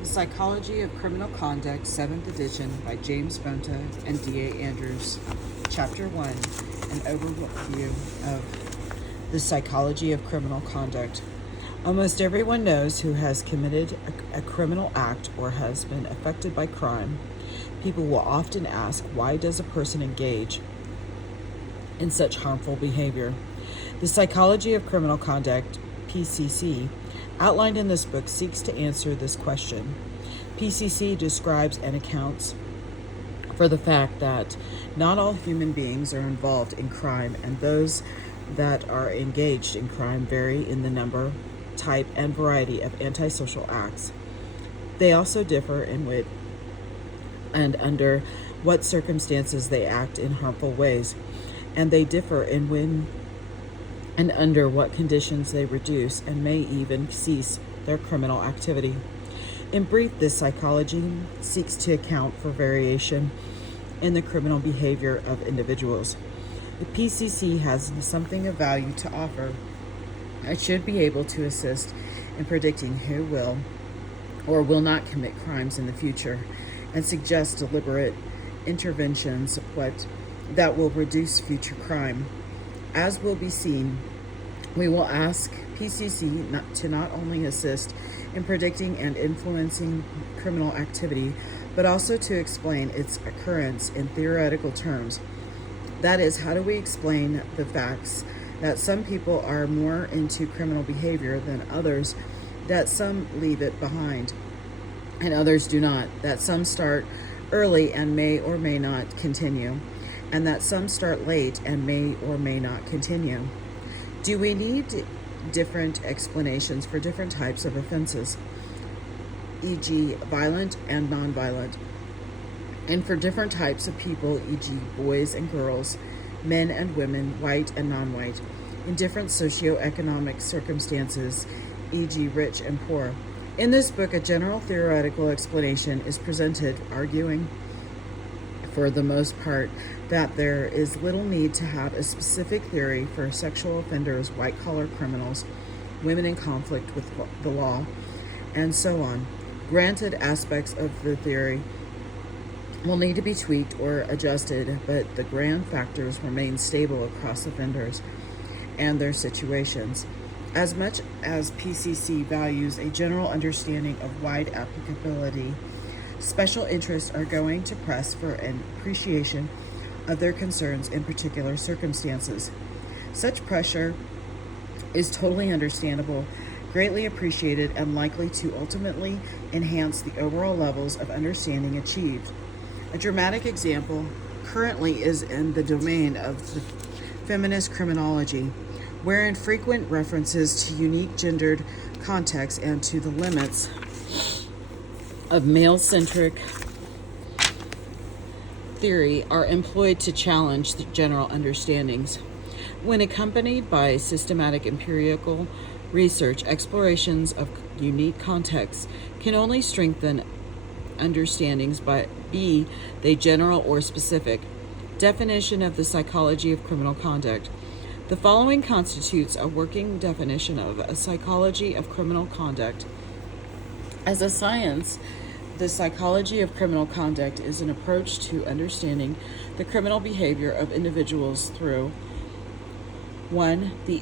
The Psychology of Criminal Conduct, 7th edition, by James Bonta and D.A. Andrews. Chapter 1, an overview of the psychology of criminal conduct. Almost everyone knows who has committed a criminal act or has been affected by crime. People will often ask, why does a person engage in such harmful behavior? The Psychology of Criminal Conduct, PCC, outlined in this book seeks to answer this question. PCC describes and accounts for the fact that not all human beings are involved in crime, and those that are engaged in crime vary in the number, type, and variety of antisocial acts. They also differ in what and under what circumstances they act in harmful ways, and they differ in when and under what conditions they reduce and may even cease their criminal activity. In brief, this psychology seeks to account for variation in the criminal behavior of individuals. The PCC has something of value to offer. It should be able to assist in predicting who will or will not commit crimes in the future and suggest deliberate interventions that will reduce future crime. As will be seen, we will ask PCC to not only assist in predicting and influencing criminal activity, but also to explain its occurrence in theoretical terms. That is, how do we explain the facts that some people are more into criminal behavior than others, that some leave it behind and others do not, that some start early and may or may not continue, and that some start late and may or may not continue? Do we need different explanations for different types of offenses, e.g. violent and nonviolent, and for different types of people, e.g. boys and girls, men and women, white and non-white, in different socioeconomic circumstances, e.g. rich and poor? In this book, a general theoretical explanation is presented, arguing for the most part that there is little need to have a specific theory for sexual offenders, white-collar criminals, women in conflict with the law, and so on. Granted, aspects of the theory will need to be tweaked or adjusted, but the grand factors remain stable across offenders and their situations. As much as PCC values a general understanding of wide applicability, special interests are going to press for an appreciation of their concerns in particular circumstances. Such pressure is totally understandable, greatly appreciated, and likely to ultimately enhance the overall levels of understanding achieved. A dramatic example currently is in the domain of the feminist criminology, wherein frequent references to unique gendered contexts and to the limits of male-centric theory are employed to challenge the general understandings. When accompanied by systematic empirical research, explorations of unique contexts can only strengthen understandings, but be they general or specific. Definition of the psychology of criminal conduct. The following constitutes a working definition of a psychology of criminal conduct. As a science, the psychology of criminal conduct is an approach to understanding the criminal behavior of individuals through 1. The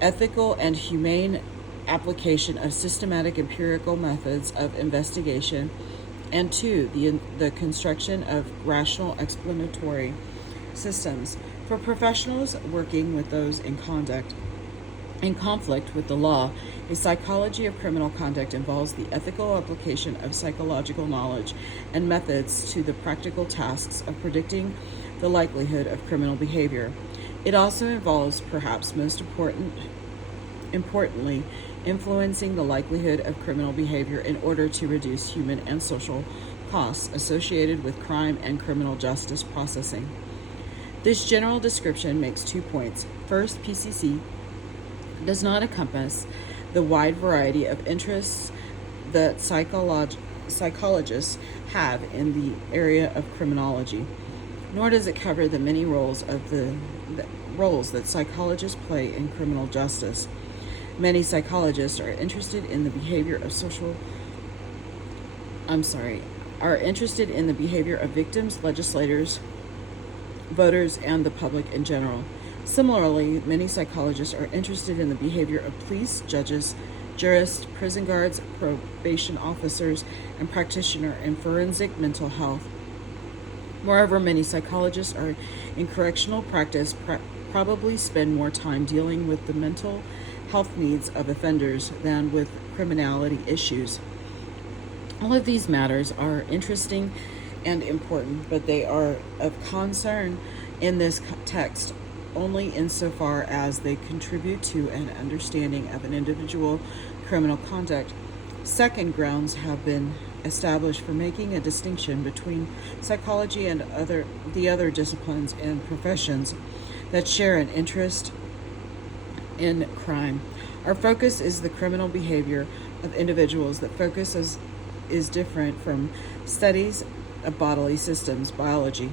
ethical and humane application of systematic empirical methods of investigation, and 2. The construction of rational explanatory systems. For professionals working with those in conflict with the law, a psychology of criminal conduct involves the ethical application of psychological knowledge and methods to the practical tasks of predicting the likelihood of criminal behavior. It also involves, perhaps most importantly, influencing the likelihood of criminal behavior in order to reduce human and social costs associated with crime and criminal justice processing. This general description makes 2 points. First, PCC does not encompass the wide variety of interests that psychologists have in the area of criminology, nor does it cover the many roles that psychologists play in criminal justice. Many psychologists are interested in the behavior of social are interested in the behavior of victims, legislators, voters, and the public in general. Similarly, many psychologists are interested in the behavior of police, judges, jurists, prison guards, probation officers, and practitioners in forensic mental health. Moreover, many psychologists are in correctional practice probably spend more time dealing with the mental health needs of offenders than with criminality issues. All of these matters are interesting and important, but they are of concern in this text only insofar as they contribute to an understanding of an individual criminal conduct. Second, grounds have been established for making a distinction between psychology and the other disciplines and professions that share an interest in crime. Our focus is the criminal behavior of individuals. That focus is different from studies of bodily systems, biology,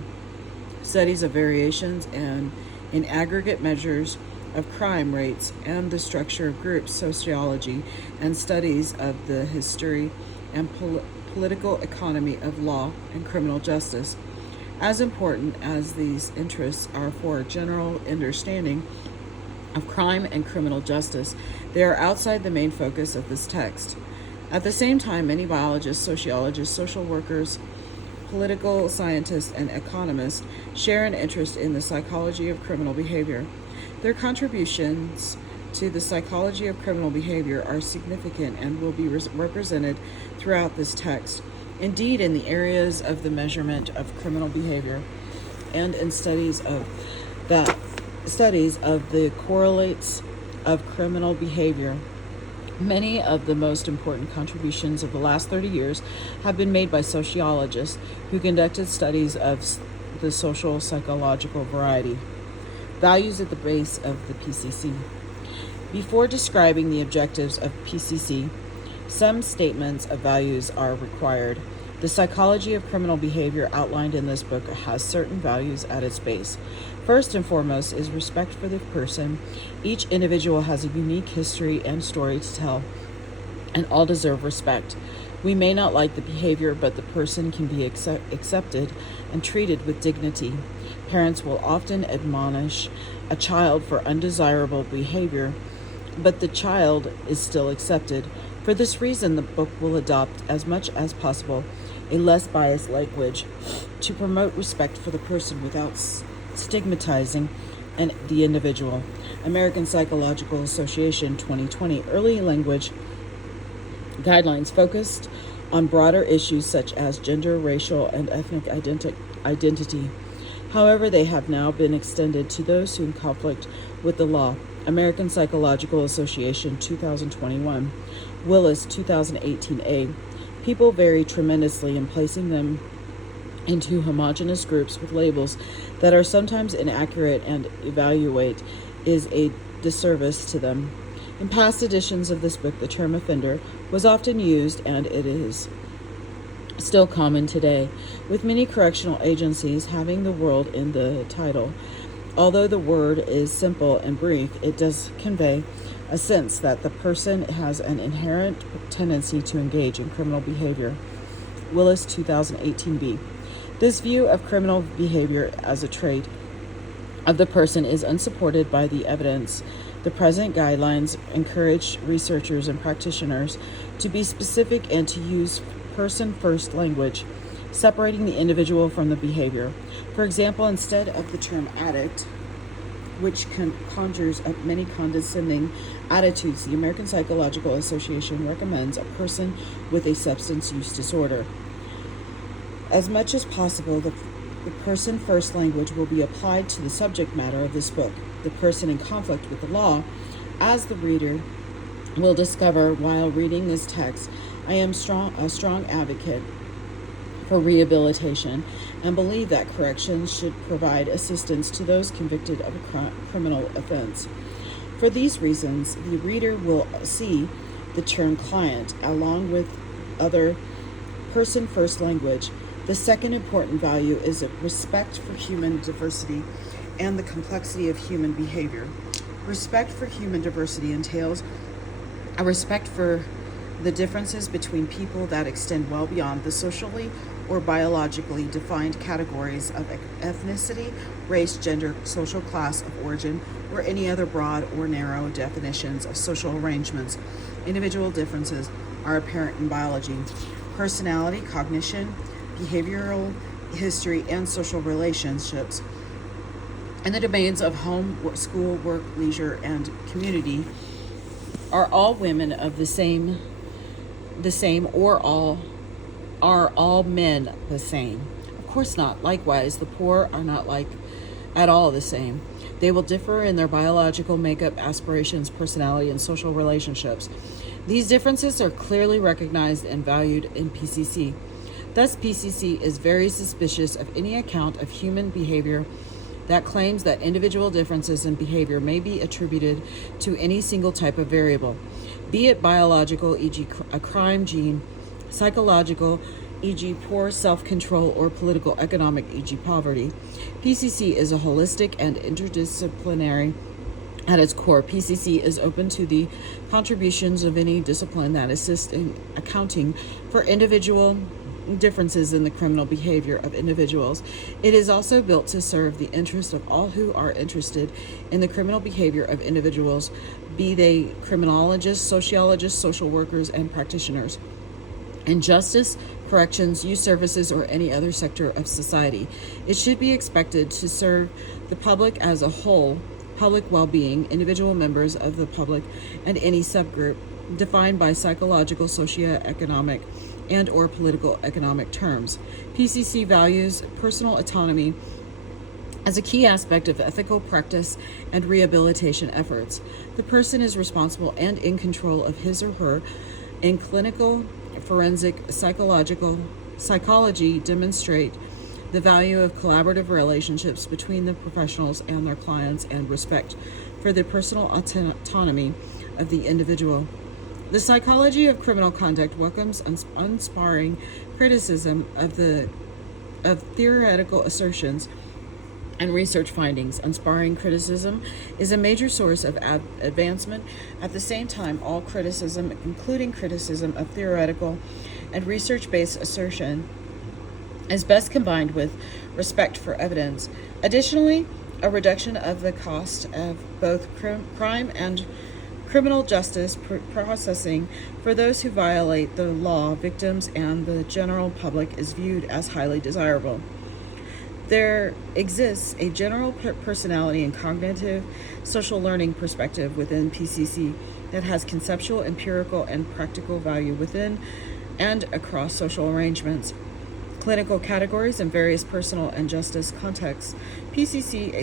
studies of variations and in aggregate measures of crime rates and the structure of groups, sociology, and studies of the history and political economy of law and criminal justice. As important as these interests are for a general understanding of crime and criminal justice, they are outside the main focus of this text. At the same time, many biologists, sociologists, social workers, political scientists, and economists share an interest in the psychology of criminal behavior. Their contributions to the psychology of criminal behavior are significant and will be represented throughout this text. Indeed, in the areas of the measurement of criminal behavior and in studies of the correlates of criminal behavior, many of the most important contributions of the last 30 years have been made by sociologists who conducted studies of the social psychological variety. Values at the base of the PCC. Before describing the objectives of PCC, some statements of values are required. The psychology of criminal behavior outlined in this book has certain values at its base. First and foremost is respect for the person. Each individual has a unique history and story to tell, and all deserve respect. We may not like the behavior, but the person can be accepted and treated with dignity. Parents will often admonish a child for undesirable behavior, but the child is still accepted. For this reason, the book will adopt, as much as possible, a less biased language to promote respect for the person without stigmatizing the individual. American Psychological Association 2020 early language guidelines focused on broader issues such as gender, racial, and ethnic identity. However, they have now been extended to those who conflict with the law. American Psychological Association 2021, Willis 2018a. People vary tremendously in placing them into homogeneous groups with labels that are sometimes inaccurate and evaluate is a disservice to them. In past editions of this book, the term offender was often used, and it is still common today, with many correctional agencies having the word in the title. Although the word is simple and brief, it does convey a sense that the person has an inherent tendency to engage in criminal behavior. Willis 2018b. This view of criminal behavior as a trait of the person is unsupported by the evidence. The present guidelines encourage researchers and practitioners to be specific and to use person-first language, separating the individual from the behavior. For example, instead of the term addict, which conjures up many condescending attitudes, the American Psychological Association recommends a person with a substance use disorder. As much as possible, the person-first language will be applied to the subject matter of this book, the person in conflict with the law. As the reader will discover while reading this text, I am a strong advocate for rehabilitation and believe that corrections should provide assistance to those convicted of a criminal offense. For these reasons, the reader will see the term client along with other person-first language. The second important value is a respect for human diversity and the complexity of human behavior. Respect for human diversity entails a respect for the differences between people that extend well beyond the socially or biologically defined categories of ethnicity, race, gender, social class of origin, or any other broad or narrow definitions of social arrangements. Individual differences are apparent in biology, personality, cognition, behavioral history, and social relationships. In the domains of home, school, work, leisure, and community, are all women of the same, or are all men the same? Of course not. Likewise, the poor are not at all the same. They will differ in their biological makeup, aspirations, personality, and social relationships. These differences are clearly recognized and valued in PCC. Thus, PCC is very suspicious of any account of human behavior that claims that individual differences in behavior may be attributed to any single type of variable, be it biological, e.g. a crime gene, psychological, e.g. poor self-control, or political economic, e.g. poverty. PCC is a holistic and interdisciplinary at its core. PCC is open to the contributions of any discipline that assists in accounting for individual differences in the criminal behavior of individuals. It is also built to serve the interest of all who are interested in the criminal behavior of individuals, be they criminologists, sociologists, social workers, and practitioners in justice, corrections, youth services, or any other sector of society. It should be expected to serve the public as a whole, public well-being, individual members of the public, and any subgroup defined by psychological, socioeconomic, and or political economic terms. PCC values personal autonomy as a key aspect of ethical practice and rehabilitation efforts. The person is responsible and in control of his or her. In clinical, forensic, psychology demonstrate the value of collaborative relationships between the professionals and their clients and respect for the personal autonomy of the individual. The psychology of criminal conduct welcomes unsparing criticism of theoretical assertions and research findings. Unsparing criticism is a major source of advancement. At the same time, all criticism, including criticism of theoretical and research-based assertion, is best combined with respect for evidence. Additionally, a reduction of the cost of both crime and criminal justice processing for those who violate the law, victims, and the general public is viewed as highly desirable. There exists a general personality and cognitive social learning perspective within PCC that has conceptual, empirical, and practical value within and across social arrangements, clinical categories, and various personal and justice contexts. PCC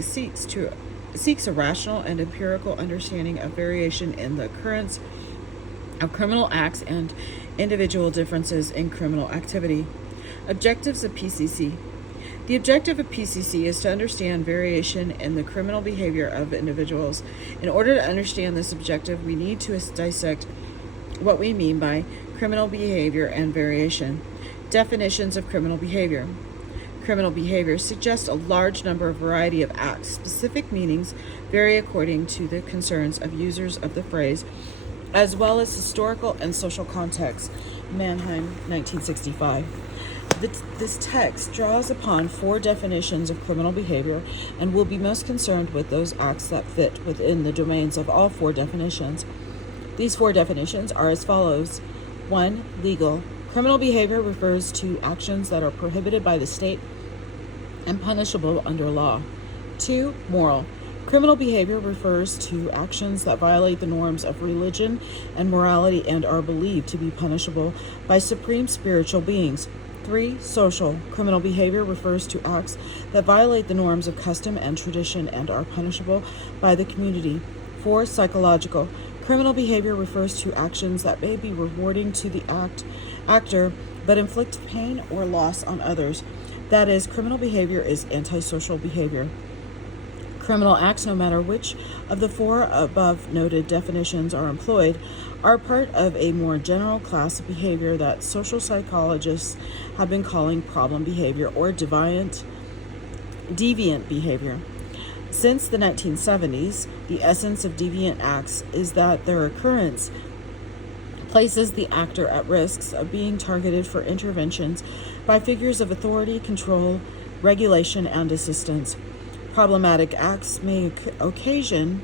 seeks a rational and empirical understanding of variation in the occurrence of criminal acts and individual differences in criminal activity. Objectives of PCC. The objective of PCC is to understand variation in the criminal behavior of individuals. In order to understand this objective, we need to dissect what we mean by criminal behavior and variation. Definitions of criminal behavior. Criminal behavior suggests a large number of variety of acts. Specific meanings vary according to the concerns of users of the phrase, as well as historical and social context. Mannheim, 1965. This text draws upon 4 definitions of criminal behavior and will be most concerned with those acts that fit within the domains of all 4 definitions. These 4 definitions are as follows. 1. Legal. Criminal behavior refers to actions that are prohibited by the state and punishable under law. 2. Moral. Criminal behavior refers to actions that violate the norms of religion and morality and are believed to be punishable by supreme spiritual beings. 3. Social. Criminal behavior refers to acts that violate the norms of custom and tradition and are punishable by the community. 4. Psychological. Criminal behavior refers to actions that may be rewarding to the actor but inflict pain or loss on others. That is, criminal behavior is antisocial behavior. Criminal acts, no matter which of the 4 above noted definitions are employed, are part of a more general class of behavior that social psychologists have been calling problem behavior or deviant behavior. Since the 1970s, the essence of deviant acts is that their occurrence places the actor at risks of being targeted for interventions by figures of authority, control, regulation, and assistance. Problematic acts may occasion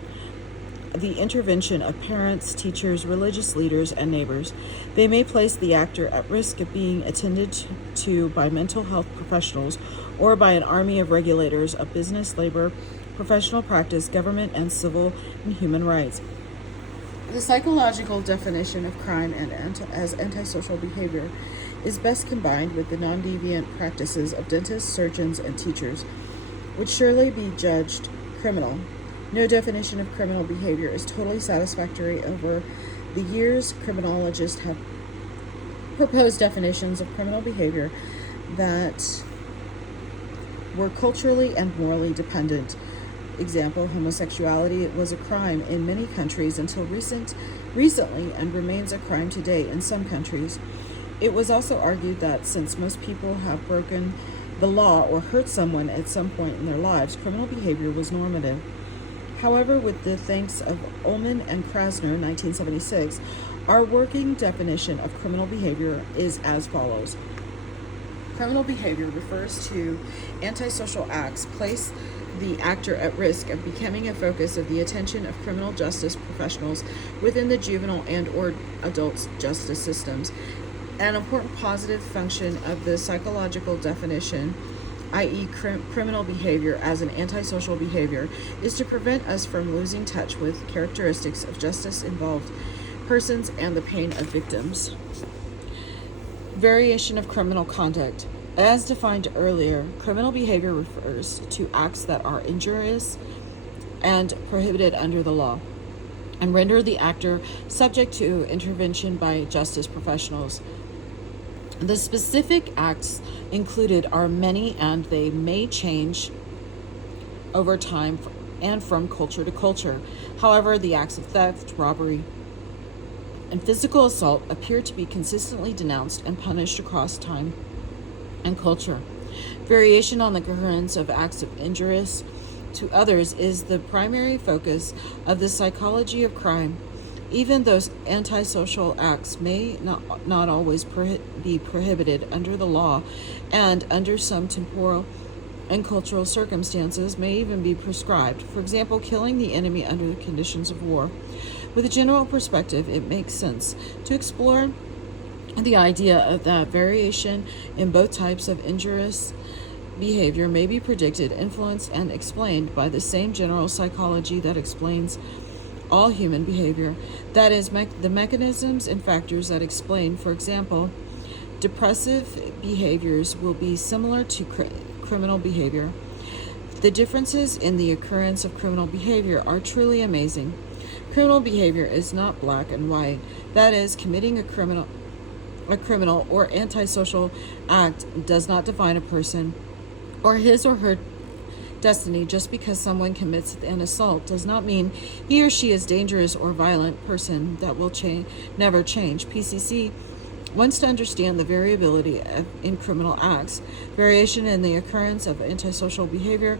the intervention of parents, teachers, religious leaders, and neighbors. They may place the actor at risk of being attended to by mental health professionals or by an army of regulators of business, labor, professional practice, government, and civil and human rights. The psychological definition of crime as antisocial behavior is best combined with the non-deviant practices of dentists, surgeons, and teachers, would surely be judged criminal. No definition of criminal behavior is totally satisfactory. Over the years, criminologists have proposed definitions of criminal behavior that were culturally and morally dependent. Example, homosexuality was a crime in many countries until recently and remains a crime today in some countries. It was also argued that since most people have broken the law or hurt someone at some point in their lives, criminal behavior was normative. However, with the thanks of Ullman and Krasner, 1976, our working definition of criminal behavior is as follows. Criminal behavior refers to antisocial acts place the actor at risk of becoming a focus of the attention of criminal justice professionals within the juvenile and or adult justice systems. An important positive function of the psychological definition, i.e. criminal behavior as an antisocial behavior, is to prevent us from losing touch with characteristics of justice-involved persons and the pain of victims. Variation of criminal conduct. As defined earlier, criminal behavior refers to acts that are injurious and prohibited under the law and render the actor subject to intervention by justice professionals. The specific acts included are many, and they may change over time and from culture to culture. However, the acts of theft, robbery, and physical assault appear to be consistently denounced and punished across time and culture. Variation on the occurrence of acts of injuries to others is the primary focus of the psychology of crime. Even those antisocial acts may not always be prohibited under the law, and under some temporal and cultural circumstances may even be prescribed. For example, killing the enemy under the conditions of war. With a general perspective, it makes sense to explore the idea of that variation in both types of injurious behavior may be predicted, influenced, and explained by the same general psychology that explains all human behavior. That is, the mechanisms and factors that explain, for example, depressive behaviors will be similar to criminal behavior. The differences in the occurrence of criminal behavior are truly amazing. Criminal behavior is not black and white. That is, committing a criminal or antisocial act does not define a person or his or her destiny. Just because someone commits an assault does not mean he or she is dangerous or violent person. That will never change. PCC wants to understand the variability in criminal acts. Variation in the occurrence of antisocial behavior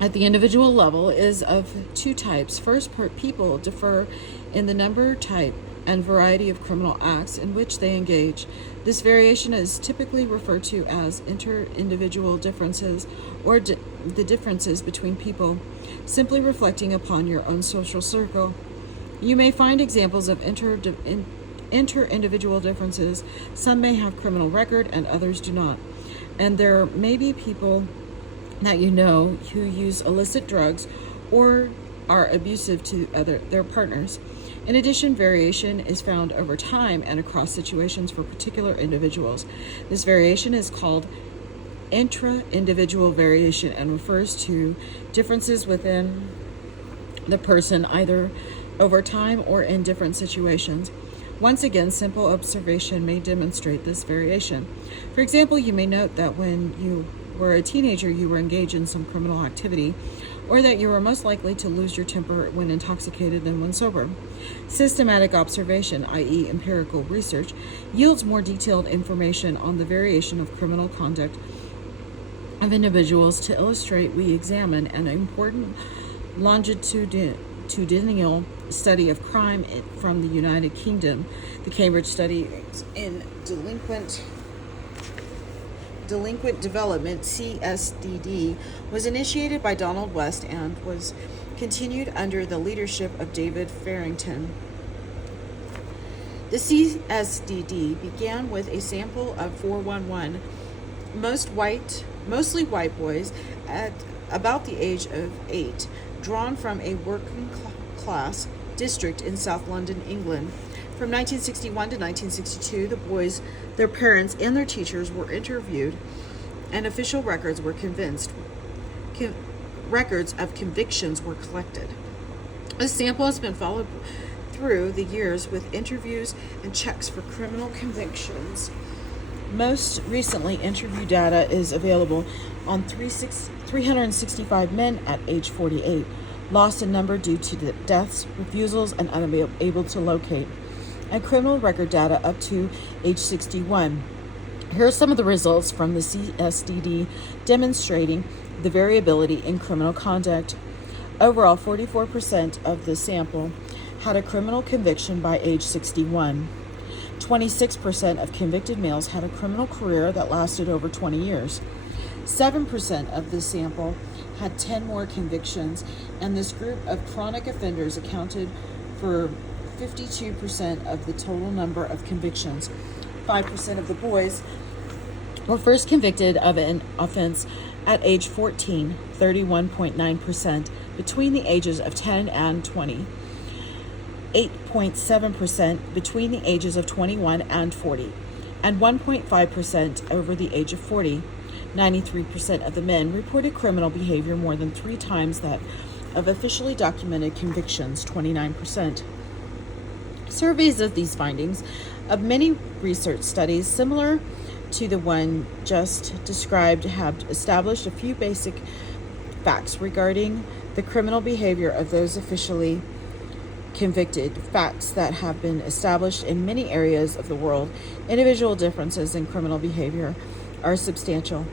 at the individual level is of two types. First, people differ in the number, type, and variety of criminal acts in which they engage. This variation is typically referred to as inter-individual differences, or the differences between people, simply reflecting upon your own social circle. You may find examples of inter-individual differences. Some may have criminal record and others do not. And there may be people that you know who use illicit drugs or are abusive to their partners. In addition, variation is found over time and across situations for particular individuals. This variation is called intra-individual variation and refers to differences within the person, either over time or in different situations. Once again, simple observation may demonstrate this variation. For example, you may note that when you were a teenager, you were engaged in some criminal activity, or that you were most likely to lose your temper when intoxicated than when sober. Systematic observation, i.e. empirical research, yields more detailed information on the variation of criminal conduct of individuals. To illustrate, we examine an important longitudinal study of crime from the United Kingdom. The Cambridge study in delinquent development, CSDD, was initiated by Donald West and was continued under the leadership of David Farrington. The CSDD began with a sample of 411, mostly white boys at about the age of 8, drawn from a working class district in South London, England. From 1961 to 1962, the boys, their parents, and their teachers were interviewed, and official records of convictions were collected. This sample has been followed through the years with interviews and checks for criminal convictions. Most recently, interview data is available on 365 men at age 48, lost in number due to the deaths, refusals, and unable to locate, and criminal record data up to age 61. Here are some of the results from the CSDD demonstrating the variability in criminal conduct. Overall, 44% of the sample had a criminal conviction by age 61. 26% of convicted males had a criminal career that lasted over 20 years. 7% of the sample had 10 more convictions, and this group of chronic offenders accounted for 52% of the total number of convictions. 5% of the boys were first convicted of an offense at age 14, 31.9%, between the ages of 10 and 20. 8.7% between the ages of 21 and 40, and 1.5% over the age of 40. 93% of the men reported criminal behavior more than 3 times that of officially documented convictions, 29%. Surveys of these findings of many research studies similar to the one just described have established a few basic facts regarding the criminal behavior of those officially convicted, facts that have been established in many areas of the world. Individual differences in criminal behavior are substantial.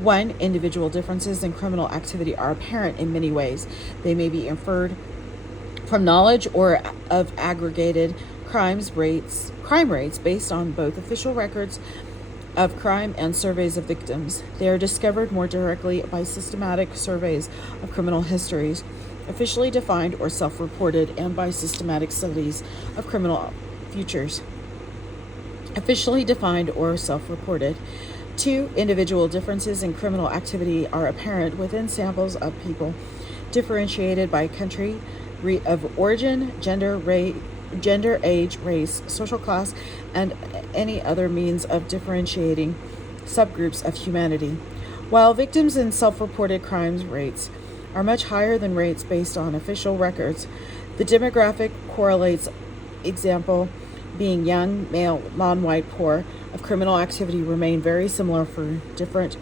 1. Individual differences in criminal activity are apparent in many ways. They may be inferred from knowledge or of aggregated crime rates based on both official records of crime and surveys of victims. They are discovered more directly by systematic surveys of criminal histories, officially defined or self-reported, and by systematic studies of criminal futures, officially defined or self-reported. 2. Individual differences in criminal activity are apparent within samples of people, differentiated by country of origin, gender, age, race, social class, and any other means of differentiating subgroups of humanity. While victims in self-reported crimes rates are much higher than rates based on official records, the demographic correlates, example being young, male, non-white, poor, of criminal activity remain very similar for different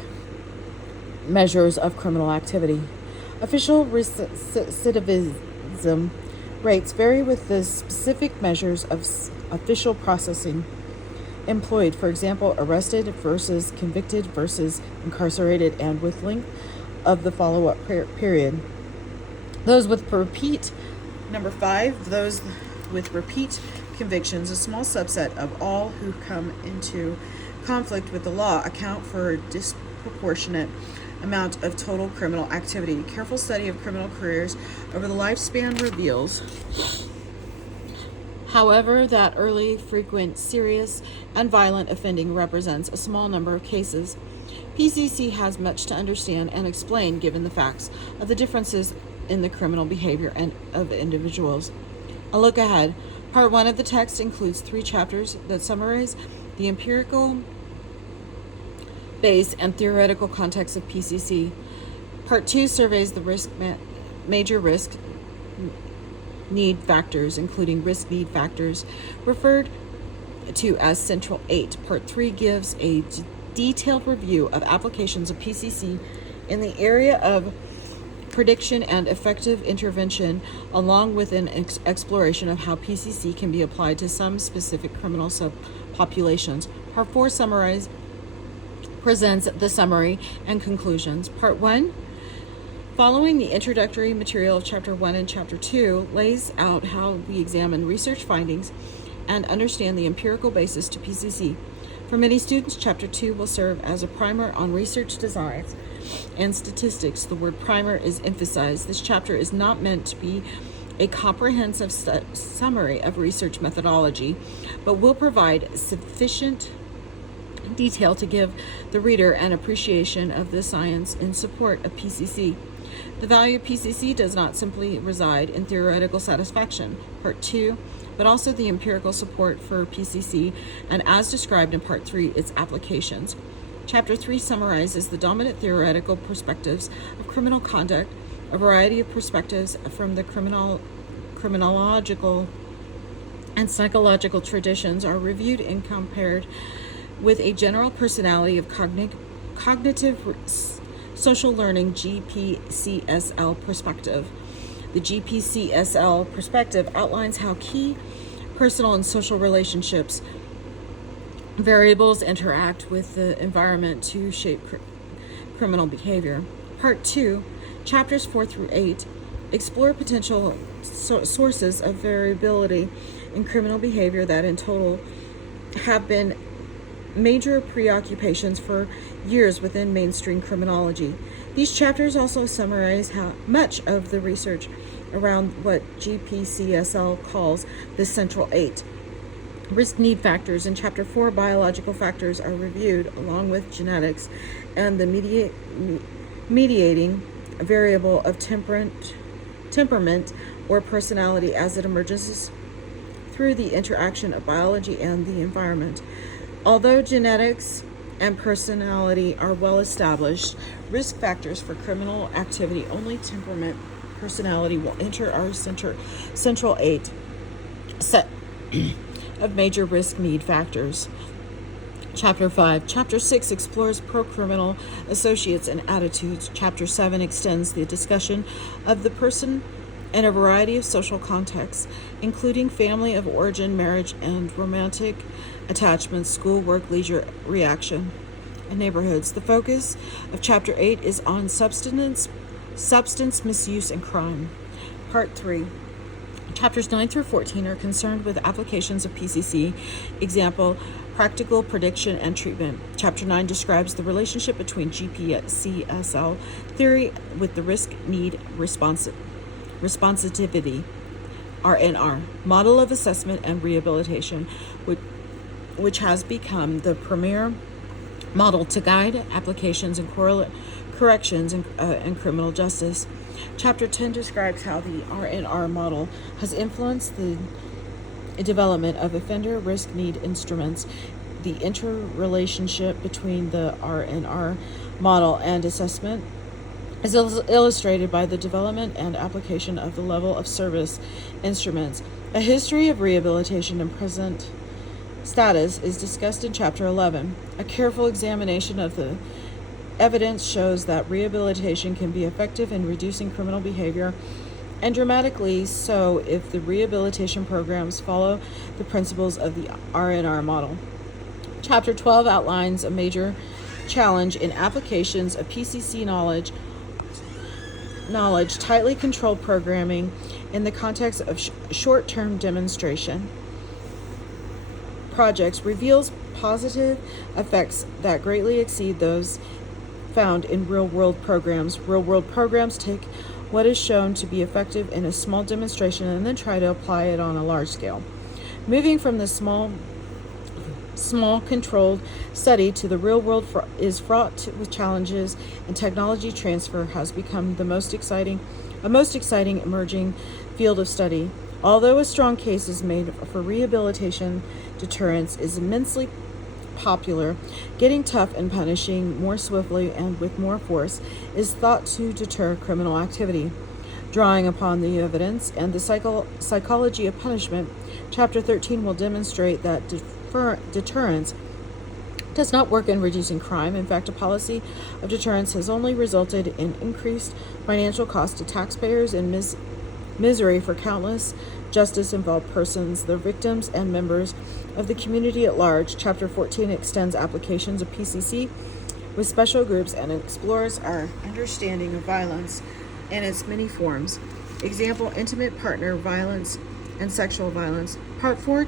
measures of criminal activity. Official recidivism rates vary with the specific measures of official processing employed, for example, arrested versus convicted versus incarcerated, and with length of the follow-up period. Those with repeat, number 5, those with repeat convictions, a small subset of all who come into conflict with the law, account for a disproportionate amount of total criminal activity. Careful study of criminal careers over the lifespan reveals, however, that early, frequent, serious, and violent offending represents a small number of cases. PCC has much to understand and explain given the facts of the differences in the criminal behavior and of individuals. A look ahead. Part 1 of the text includes 3 chapters that summarize the empirical base and theoretical context of PCC. Part 2 surveys the major risk need factors, including risk need factors referred to as Central 8. Part 3 gives a detailed review of applications of PCC in the area of prediction and effective intervention, along with an exploration of how PCC can be applied to some specific criminal subpopulations. Part 4 presents the summary and conclusions. Part 1 Following the introductory material of Chapter 1 and Chapter 2 lays out how we examine research findings and understand the empirical basis to PCC. For many students, Chapter 2 will serve as a primer on research designs and statistics. The word primer is emphasized. This chapter is not meant to be a comprehensive summary of research methodology, but will provide sufficient detail to give the reader an appreciation of the science in support of PCC. The value of PCC does not simply reside in theoretical satisfaction, Part 2, but also the empirical support for PCC, and as described in Part 3, its applications. Chapter 3 summarizes the dominant theoretical perspectives of criminal conduct. A variety of perspectives from the criminological and psychological traditions are reviewed and compared with a general personality of cognitive social learning GPCSL perspective. The GPCSL perspective outlines how key personal and social relationships variables interact with the environment to shape criminal behavior. Part 2, chapters 4 through 8, explore potential sources of variability in criminal behavior that in total have been major preoccupations for years within mainstream criminology. These chapters also summarize how much of the research around what GPCSL calls the Central 8. Risk need factors. In Chapter 4, biological factors are reviewed along with genetics and the mediating variable of temperament or personality as it emerges through the interaction of biology and the environment. Although genetics and personality are well established, risk factors for criminal activity, only temperament, personality will enter our central 8 set of major risk need factors. Chapter 5. Chapter 6 explores pro-criminal associates and attitudes. Chapter 7 extends the discussion of the person in a variety of social contexts, including family of origin, marriage, and romantic attachments, school, work, leisure, reaction, and neighborhoods. The focus of Chapter 8 is on substance misuse and crime. Part 3. Chapters 9 through 14 are concerned with applications of PCC, example, practical prediction and treatment. Chapter 9 describes the relationship between GPCSL theory with the risk-need responsivity, RNR, model of assessment and rehabilitation, which has become the premier model to guide applications and corrections in criminal justice. Chapter 10 describes how the RNR model has influenced the development of offender risk need instruments. The interrelationship between the RNR model and assessment is illustrated by the development and application of the level of service instruments. A history of rehabilitation and present status is discussed in Chapter 11. A careful examination of the evidence shows that rehabilitation can be effective in reducing criminal behavior, and dramatically so if the rehabilitation programs follow the principles of the RNR model. Chapter 12 outlines a major challenge in applications of PCC knowledge, tightly controlled programming in the context of short-term demonstration projects reveals positive effects that greatly exceed those found in real-world programs. Real-world programs take what is shown to be effective in a small demonstration and then try to apply it on a large scale. Moving from the small controlled study to the real world is fraught with challenges, and technology transfer has become a most exciting emerging field of study. Although a strong case is made for rehabilitation, deterrence is immensely popular. Getting tough and punishing more swiftly and with more force is thought to deter criminal activity. Drawing upon the evidence and the psychology of punishment, Chapter 13 will demonstrate that deterrence does not work in reducing crime. In fact, a policy of deterrence has only resulted in increased financial cost to taxpayers and misery for countless justice-involved persons, their victims, and members of the community at large. Chapter 14 extends applications of PCC with special groups and explores our understanding of violence and its many forms. Example, intimate partner violence and sexual violence. Part 4,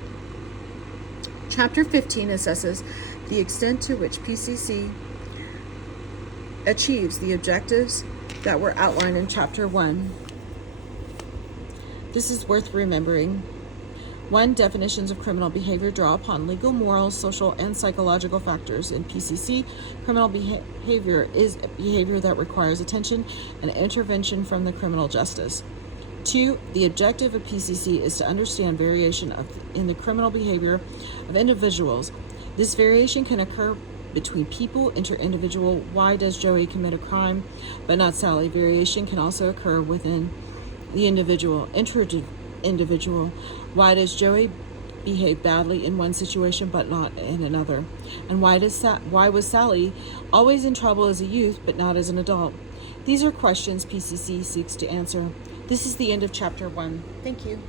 Chapter 15 assesses the extent to which PCC achieves the objectives that were outlined in Chapter 1. This is worth remembering. 1. Definitions of criminal behavior draw upon legal, moral, social, and psychological factors. In PCC, criminal behavior is behavior that requires attention and intervention from the criminal justice. 2. The objective of PCC is to understand variation in the criminal behavior of individuals. This variation can occur between people, inter-individual. Why does Joey commit a crime but not Sally? Variation can also occur within the individual, inter-individual. Why does Joey behave badly in one situation but not in another? And why was Sally always in trouble as a youth but not as an adult? These are questions PCC seeks to answer. This is the end of Chapter 1. Thank you.